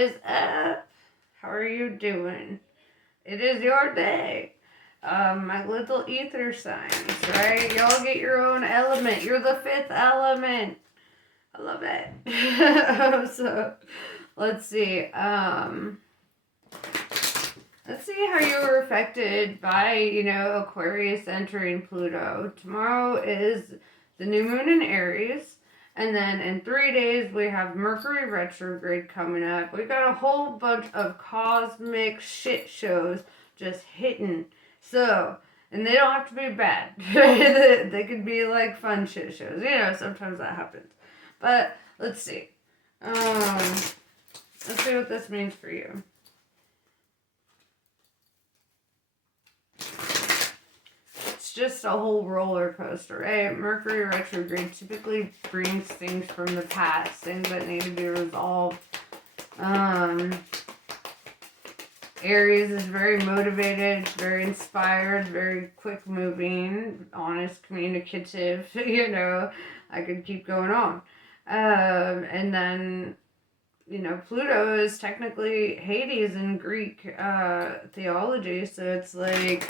is up? How are you doing? It is your day. My little ether signs, right? Y'all get your own element. You're the fifth element. I love it. So, let's see. Let's see how you were affected by, Aquarius entering Pluto. Tomorrow is the new moon in Aries. And then in 3 days, we have Mercury retrograde coming up. We got a whole bunch of cosmic shit shows just hitting. So, and they don't have to be bad. They could be like fun shit shows. Sometimes that happens. But let's see. Let's see what this means for you. It's just a whole roller coaster, right? Mercury retrograde typically brings things from the past, things that need to be resolved. Aries is very motivated, very inspired, very quick moving, honest, communicative. I could keep going on. And then, Pluto is technically Hades in Greek theology, so it's like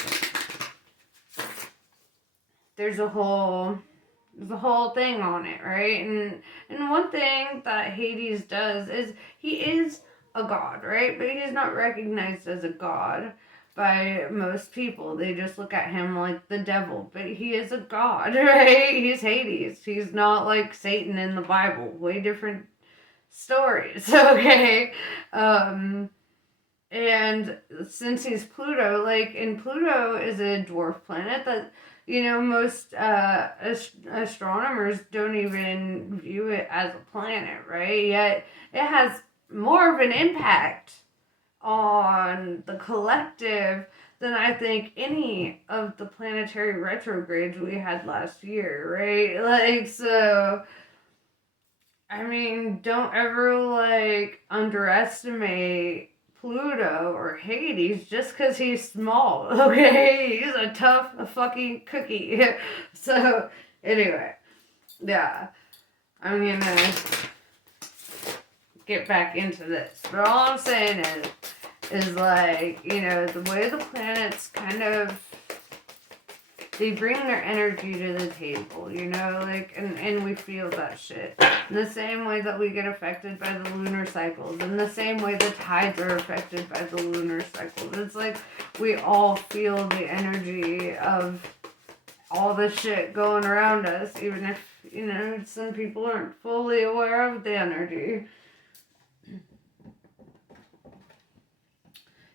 there's a whole thing on it, right? And one thing that Hades does is he is a god, right? But he's not recognized as a god by most people. They just look at him like the devil. But he is a god, right? He's Hades. He's not like Satan in the Bible. Way different stories, okay? And since he's Pluto, and Pluto is a dwarf planet that, most astronomers don't even view it as a planet, right? Yet it has more of an impact on the collective than I think any of the planetary retrogrades we had last year, right? So, I mean, don't ever, underestimate Pluto or Hades just because he's small, okay? He's a tough fucking cookie. So, anyway, yeah, I'm gonna get back into this. But all I'm saying is the way the planets kind of, they bring their energy to the table, and we feel that shit. In the same way that we get affected by the lunar cycles, in the same way the tides are affected by the lunar cycles. It's like we all feel the energy of all the shit going around us, even if, some people aren't fully aware of the energy.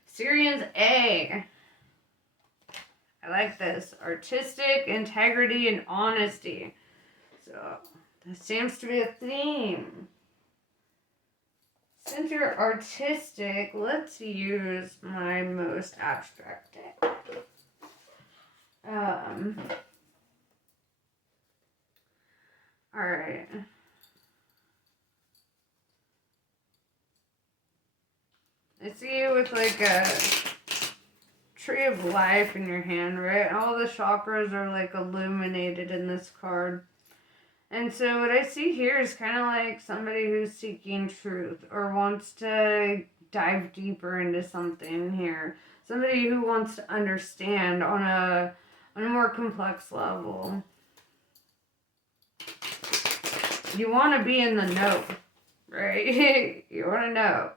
Syrians A. I like this. Artistic integrity and honesty. So, that seems to be a theme. Since you're artistic, let's use my most abstract deck. Alright. I see you with a tree of life in your hand, right? All the chakras are illuminated in this card. And so what I see here is kind of like somebody who's seeking truth or wants to dive deeper into something here. Somebody who wants to understand on a more complex level. You want to be in the know, right? You want to know.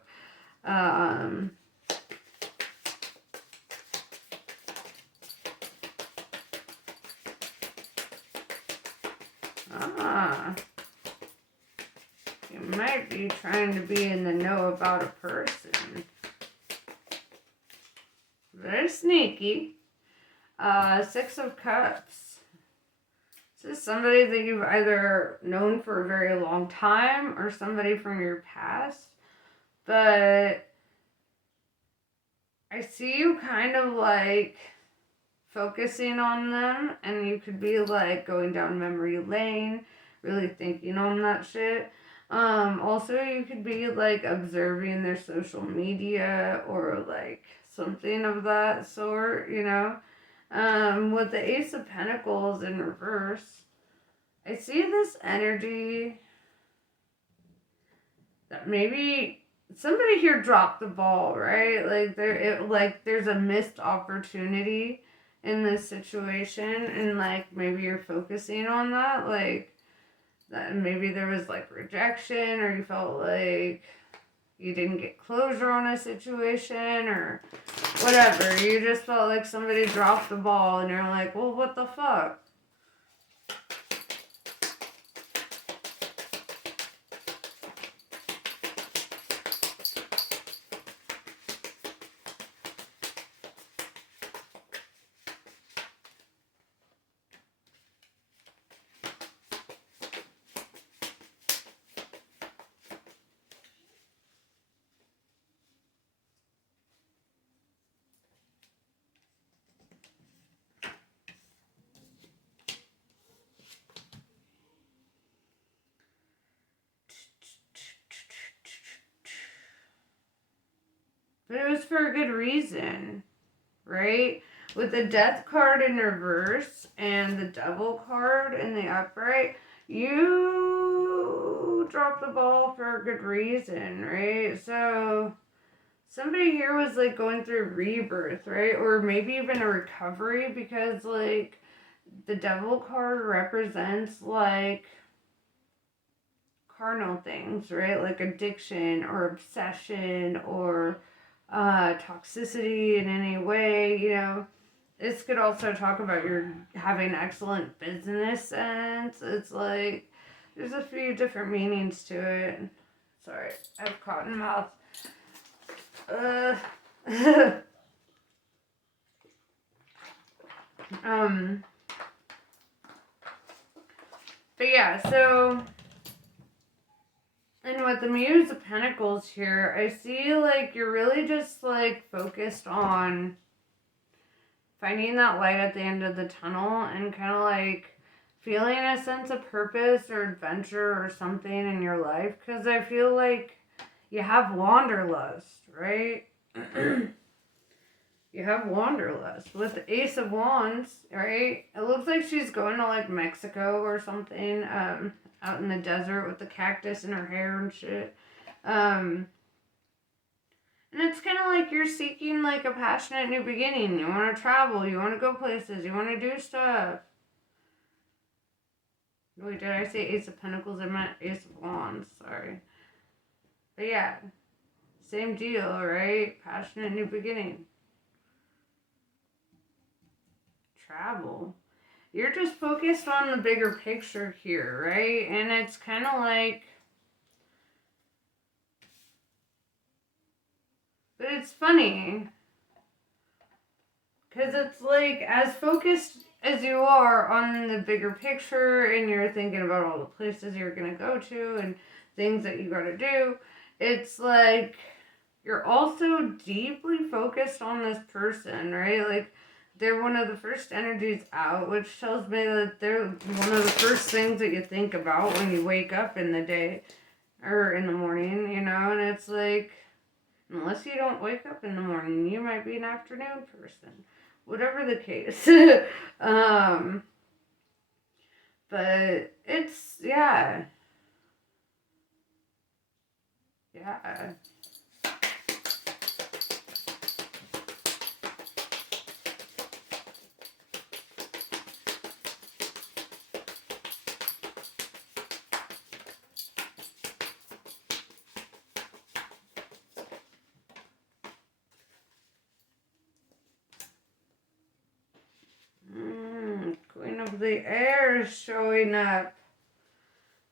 You might be trying to be in the know about a person. Very sneaky. 6 of Cups. This is somebody that you've either known for a very long time or somebody from your past. But I see you kind of focusing on them, and you could be going down memory lane, really thinking on that shit. Also you could be observing their social media or something of that sort, with the Ace of Pentacles in reverse. I see this energy that maybe somebody here dropped the ball, right? Like there's a missed opportunity in this situation, and like maybe you're focusing on that, like that maybe there was like rejection, or you felt like you didn't get closure on a situation, or whatever. You just felt like somebody dropped the ball, and you're like, well, what the fuck? But it was for a good reason, right? With the death card in reverse and the devil card in the upright, you dropped the ball for a good reason, right? So somebody here was like going through rebirth, right? Or maybe even a recovery, because like the devil card represents like carnal things, right? Like addiction or obsession or toxicity in any way, you know. This could also talk about your having excellent business sense. It's like there's a few different meanings to it. Sorry, I have cotton mouth. um, but yeah, so, and with the Muse of Pentacles here, I see like you're really just like focused on finding that light at the end of the tunnel, and kind of like feeling a sense of purpose or adventure or something in your life, because I feel like you have wanderlust, right? You have wanderlust with the Ace of Wands, right? It looks like she's going to like Mexico or something, out in the desert with the cactus in her hair and shit. And it's kind of like you're seeking like a passionate new beginning. You want to travel, you want to go places, you want to do stuff. Wait, did I say Ace of Pentacles? I meant Ace of Wands, sorry. But yeah, same deal, right? Passionate new beginning. Travel. You're just focused on the bigger picture here, right? And it's kind of like, but it's funny because it's like as focused as you are on the bigger picture, and you're thinking about all the places you're gonna go to and things that you gotta do, it's like you're also deeply focused on this person, right? Like they're one of the first energies out, which tells me that they're one of the first things that you think about when you wake up in the day or in the morning, you know. And it's like, unless you don't wake up in the morning, you might be an afternoon person, whatever the case. But it's, yeah. Queen of the Air is showing up.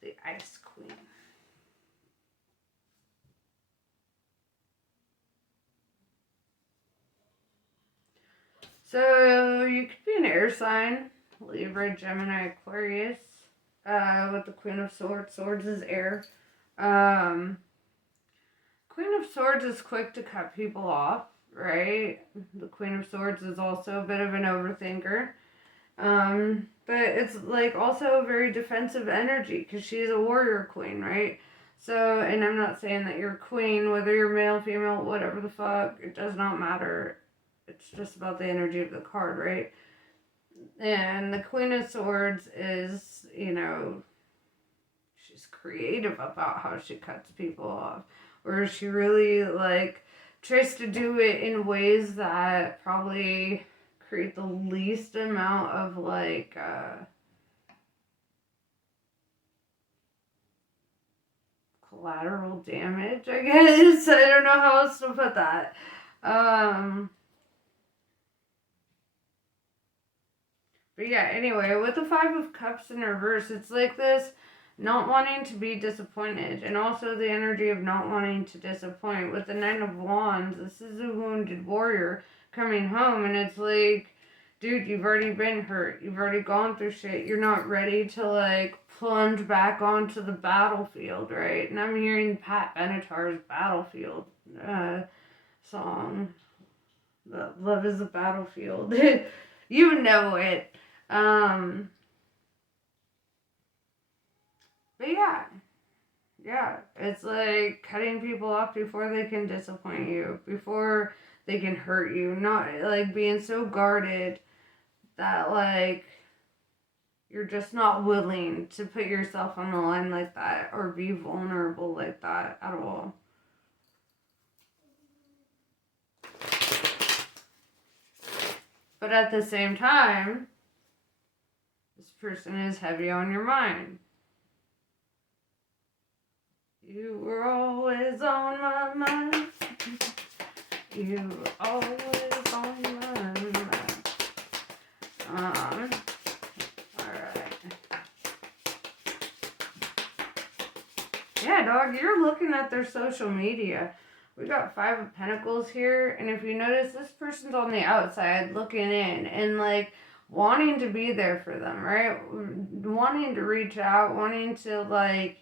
The Ice Queen. So you could be an air sign, Libra, Gemini, Aquarius, with the Queen of Swords. Swords is air. Queen of Swords is quick to cut people off, right? The Queen of Swords is also a bit of an overthinker. But it's like also a very defensive energy because she's a warrior queen, right? So, and I'm not saying that you're a queen, whether you're male, female, whatever the fuck, it does not matter. It's just about the energy of the card, right? And the Queen of Swords is, you know, she's creative about how she cuts people off. or she really like tries to do it in ways that probably create the least amount of like collateral damage, I guess. I don't know how else to put that. But yeah, anyway, with the Five of Cups in reverse, it's like this not wanting to be disappointed, and also the energy of not wanting to disappoint. With the Nine of Wands, this is a wounded warrior coming home, and it's like, dude, you've already been hurt. You've already gone through shit. You're not ready to, like, plunge back onto the battlefield, right? And I'm hearing Pat Benatar's Battlefield song. Love is a battlefield. You know it. But yeah, it's like cutting people off before they can disappoint you, before they can hurt you, not like being so guarded that like you're just not willing to put yourself on the line like that or be vulnerable like that at all. But at the same time, this person is heavy on your mind. You were always on my mind. You were always on my mind. Alright. Yeah, dog, you're looking at their social media. We got Five of Pentacles here, and if you notice, this person's on the outside looking in and like wanting to be there for them, right? Wanting to reach out, wanting to like,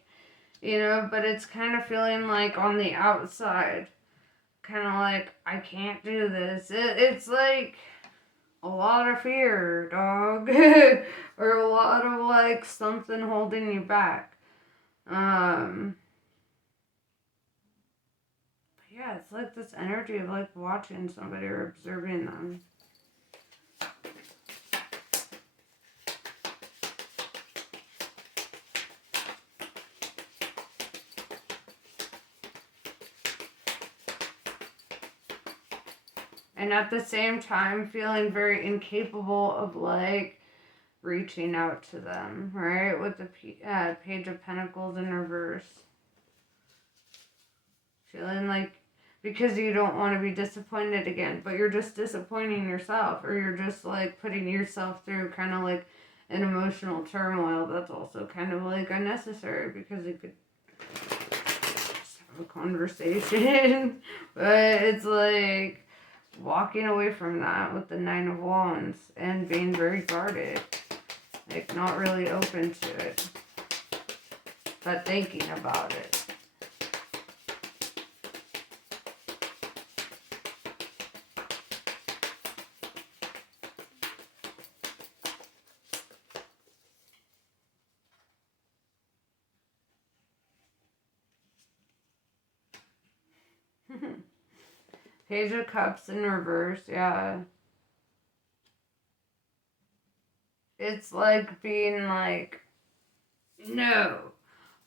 you know, but it's kind of feeling like on the outside, kind of like, I can't do this. It's like a lot of fear, dog, or a lot of like something holding you back. Yeah, it's like this energy of like watching somebody or observing them. And at the same time, feeling very incapable of like reaching out to them, right? With the Page of Pentacles in reverse. Feeling like because you don't want to be disappointed again, but you're just disappointing yourself, or you're just like putting yourself through kind of like an emotional turmoil that's also kind of like unnecessary because you could just have a conversation. But it's like walking away from that with the Nine of Wands and being very guarded, like not really open to it, but thinking about it. Page of Cups in reverse, yeah. It's like being like, no,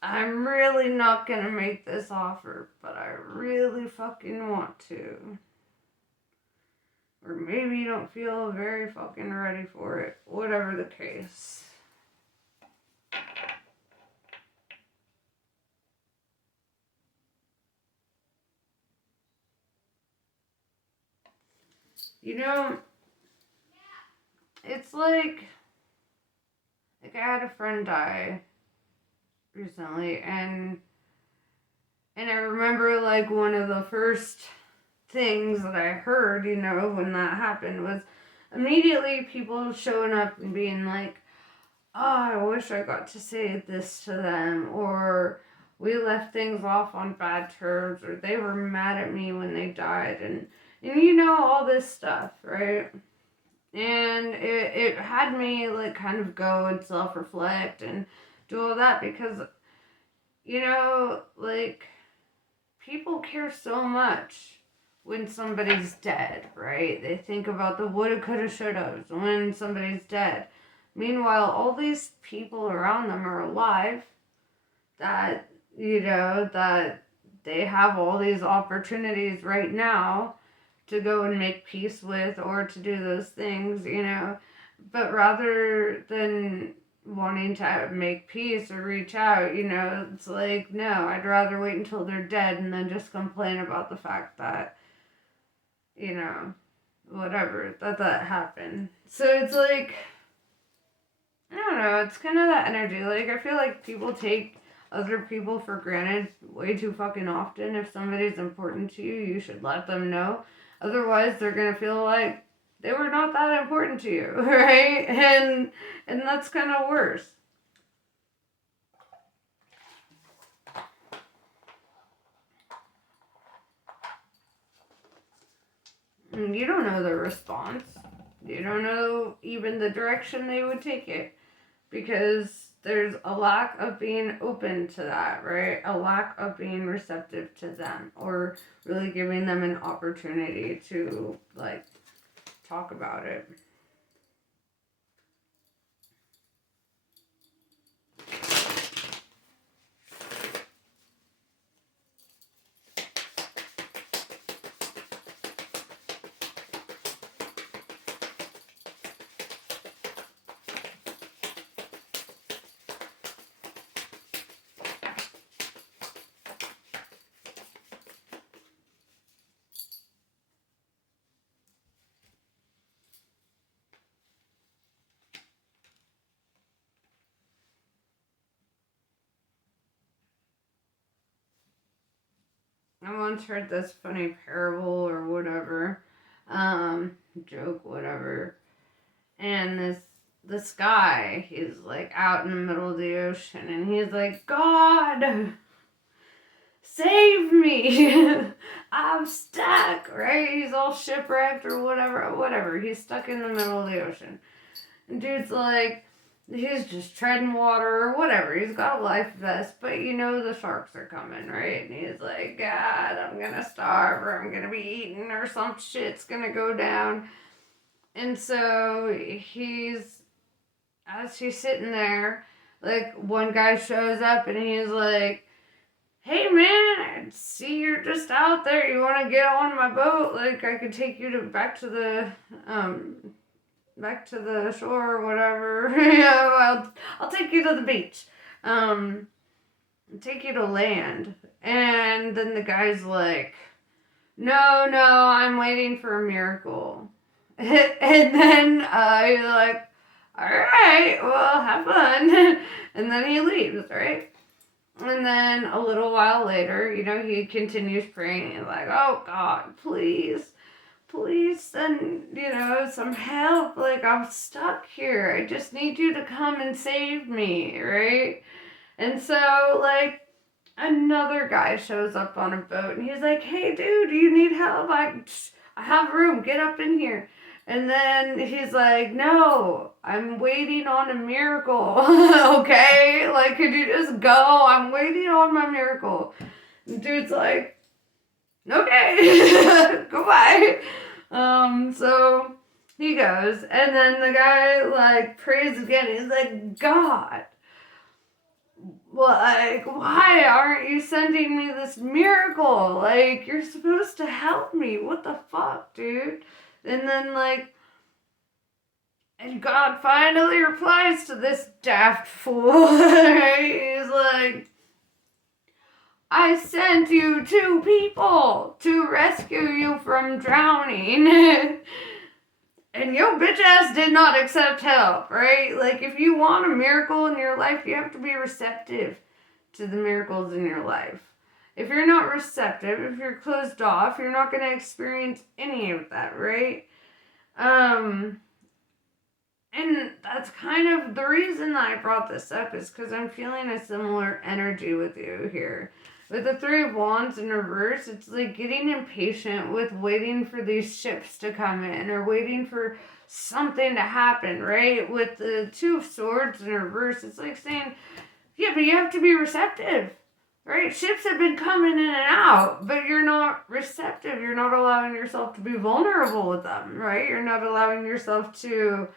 I'm really not gonna make this offer, but I really fucking want to. Or maybe you don't feel very fucking ready for it. Whatever the case. You know, it's like I had a friend die recently, and I remember like one of the first things that I heard, you know, when that happened was immediately people showing up and being like, oh, I wish I got to say this to them, or we left things off on bad terms, or they were mad at me when they died, and you know, all this stuff, right? And it had me like kind of go and self-reflect and do all that because, you know, like people care so much when somebody's dead, right? They think about the woulda, coulda, shoulda when somebody's dead. Meanwhile, all these people around them are alive that, you know, that they have all these opportunities right now to go and make peace with or to do those things, but rather than wanting to make peace or reach out, it's like, no, I'd rather wait until they're dead and then just complain about the fact that, whatever, that happened. So it's like, I don't know, it's kind of that energy. Like, I feel like people take other people for granted way too fucking often. If somebody's important to you, you should let them know. Otherwise, they're gonna feel like they were not that important to you, right? And that's kind of worse. And you don't know the response. You don't know even the direction they would take it, because there's a lack of being open to that, right? A lack of being receptive to them, or really giving them an opportunity to, like, talk about it. I once heard this funny parable or whatever, joke, whatever, and this guy, he's like out in the middle of the ocean, and he's like, God, save me, I'm stuck, right? He's all shipwrecked or whatever, he's stuck in the middle of the ocean. And dude's like, he's just treading water or whatever. He's got a life vest, but the sharks are coming, right? And he's like, God, I'm gonna starve, or I'm gonna be eaten, or some shit's gonna go down. And so as he's sitting there, like, one guy shows up and he's like, hey man, I see you're just out there. You want to get on my boat? Like, I could take you back to the shore or whatever. I'll take you to the beach. Take you to land. And then the guy's like, no, I'm waiting for a miracle. And then he's like, all right, well, have fun. And then he leaves, right? And then a little while later, he continues praying. He's like, oh God, please send, some help. Like, I'm stuck here. I just need you to come and save me, right? And so, like, another guy shows up on a boat, and he's like, hey, dude, do you need help? I have room. Get up in here. And then he's like, no, I'm waiting on a miracle. Okay? Like, could you just go? I'm waiting on my miracle. And dude's like, okay, goodbye. So he goes, and then the guy, like, prays again. He's like, God, like, why aren't you sending me this miracle? Like, you're supposed to help me. What the fuck, dude? And then, like, and God finally replies to this daft fool. Right? He's like, I sent you 2 people to rescue you from drowning. And your bitch ass did not accept help, right? Like, if you want a miracle in your life, you have to be receptive to the miracles in your life. If you're not receptive, if you're closed off, you're not going to experience any of that, right? And that's kind of the reason that I brought this up, is because I'm feeling a similar energy with you here. With the 3 of Wands in reverse, it's like getting impatient with waiting for these ships to come in, or waiting for something to happen, right? With the 2 of Swords in reverse, it's like saying, yeah, but you have to be receptive, right? Ships have been coming in and out, but you're not receptive. You're not allowing yourself to be vulnerable with them, right? You're not allowing yourself to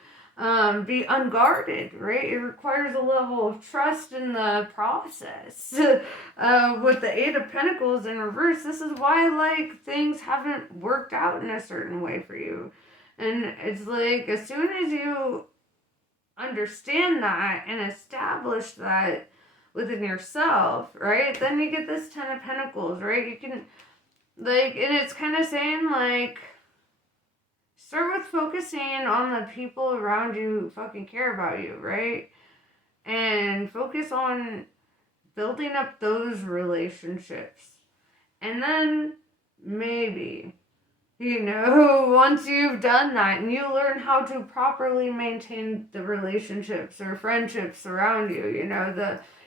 be unguarded, right? It requires a level of trust in the process. With the Eight of Pentacles in reverse, this is why, like, things haven't worked out in a certain way for you. And it's like, as soon as you understand that and establish that within yourself, right, then you get this Ten of Pentacles, right? You can, like, and it's kind of saying, like, start with focusing on the people around you who fucking care about you, right? And focus on building up those relationships. And then maybe, once you've done that and you learn how to properly maintain the relationships or friendships around you,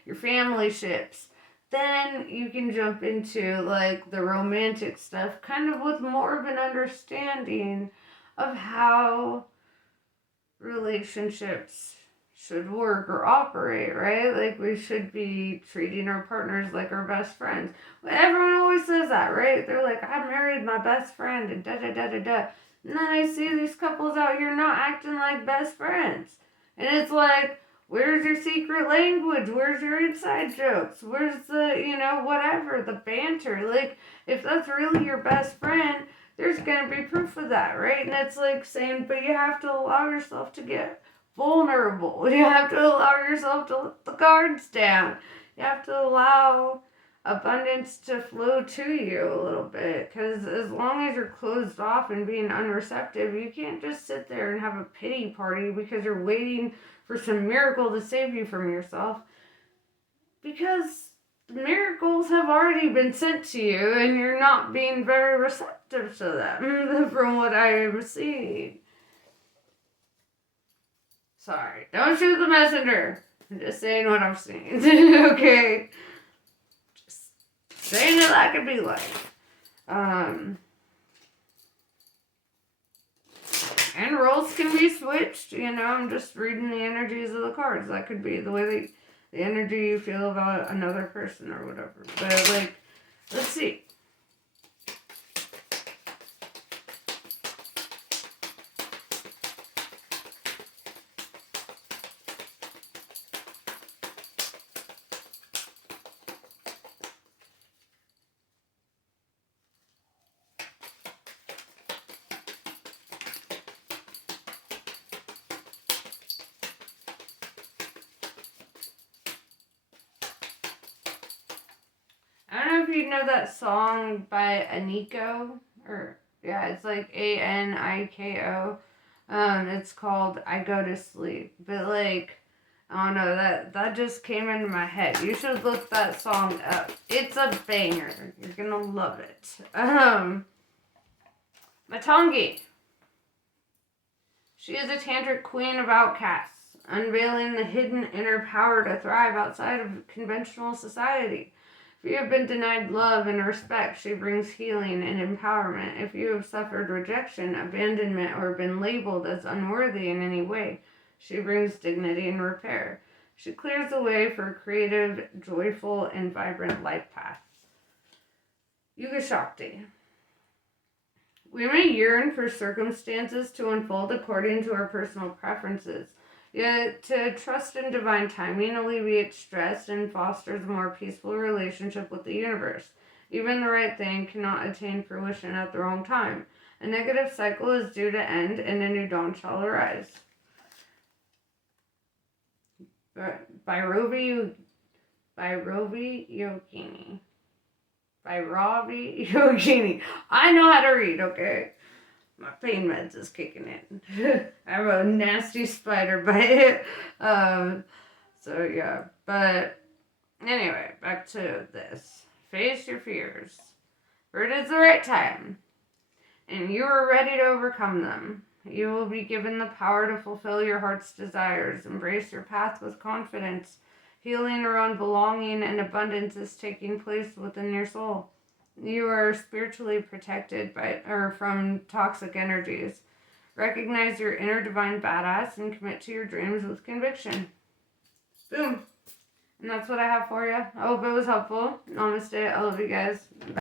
your family ships, then you can jump into, like, the romantic stuff, kind of with more of an understanding of how relationships should work or operate, right? Like, we should be treating our partners like our best friends. Everyone always says that, right? They're like, I married my best friend and da-da-da-da-da. And then I see these couples out here not acting like best friends. And it's like, where's your secret language? Where's your inside jokes? Where's the, whatever, the banter? Like, if that's really your best friend, there's going to be proof of that, right? And it's like saying, but you have to allow yourself to get vulnerable. You have to allow yourself to let the guards down. You have to allow abundance to flow to you a little bit. Because as long as you're closed off and being unreceptive, you can't just sit there and have a pity party because you're waiting for some miracle to save you from yourself. Because miracles have already been sent to you and you're not being very receptive to them from what I am seeing. Sorry, don't shoot the messenger. I'm just saying what I'm seeing. Okay. Just saying that could be like. And roles can be switched, I'm just reading the energies of the cards. That could be the way the energy you feel about another person or whatever. But, like, let's see. I don't know if you know that song by Aniko, it's like Aniko. It's called I Go to Sleep. But, like, I don't know, that just came into my head. You should look that song up. It's a banger. You're gonna love it. Matangi. She is a tantric queen of outcasts, unveiling the hidden inner power to thrive outside of conventional society. If you have been denied love and respect, she brings healing and empowerment. If you have suffered rejection, abandonment, or been labeled as unworthy in any way, she brings dignity and repair. She clears the way for a creative, joyful, and vibrant life path. Yuga Shakti. We may yearn for circumstances to unfold according to our personal preferences. Yet, to trust in divine timing alleviates stress and fosters a more peaceful relationship with the universe. Even the right thing cannot attain fruition at the wrong time. A negative cycle is due to end, and a new dawn shall arise. By Ravi Yogini. By Ravi Yogini. I know how to read, okay? My pain meds is kicking in. I have a nasty spider bite. So yeah. But anyway, back to this. Face your fears. For it is the right time. And you are ready to overcome them. You will be given the power to fulfill your heart's desires. Embrace your path with confidence. Healing around belonging and abundance is taking place within your soul. You are spiritually protected from toxic energies. Recognize your inner divine badass and commit to your dreams with conviction. Boom. And that's what I have for you. I hope it was helpful. Namaste. I love you guys. Bye.